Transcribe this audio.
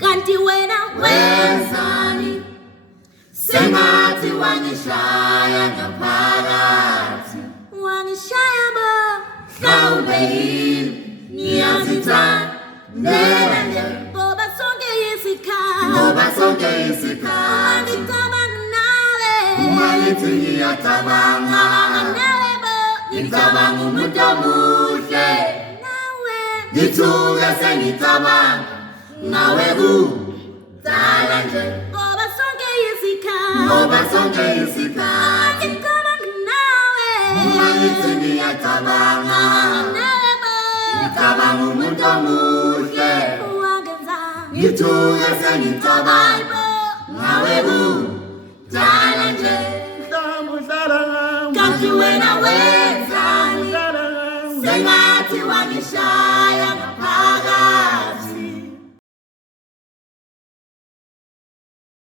kanti wena wenzani sengathi wangishaya ngaphakathi wangishaya bo mhlawumbe yini ngiyazithandela nje ngoba sonke isikhathi ngicabanga nawe ngithi ngiyacabanga nawe bo ngicabanga umuntu omuhle nawe ngithuke sengicabanga nawe kudala nje ngoba sonke isikhathi ngicabanga nawe ngithi ngiyacabanga nawe bo ngicabanga umuntu omuhle wangenza ngithuke sengicabanga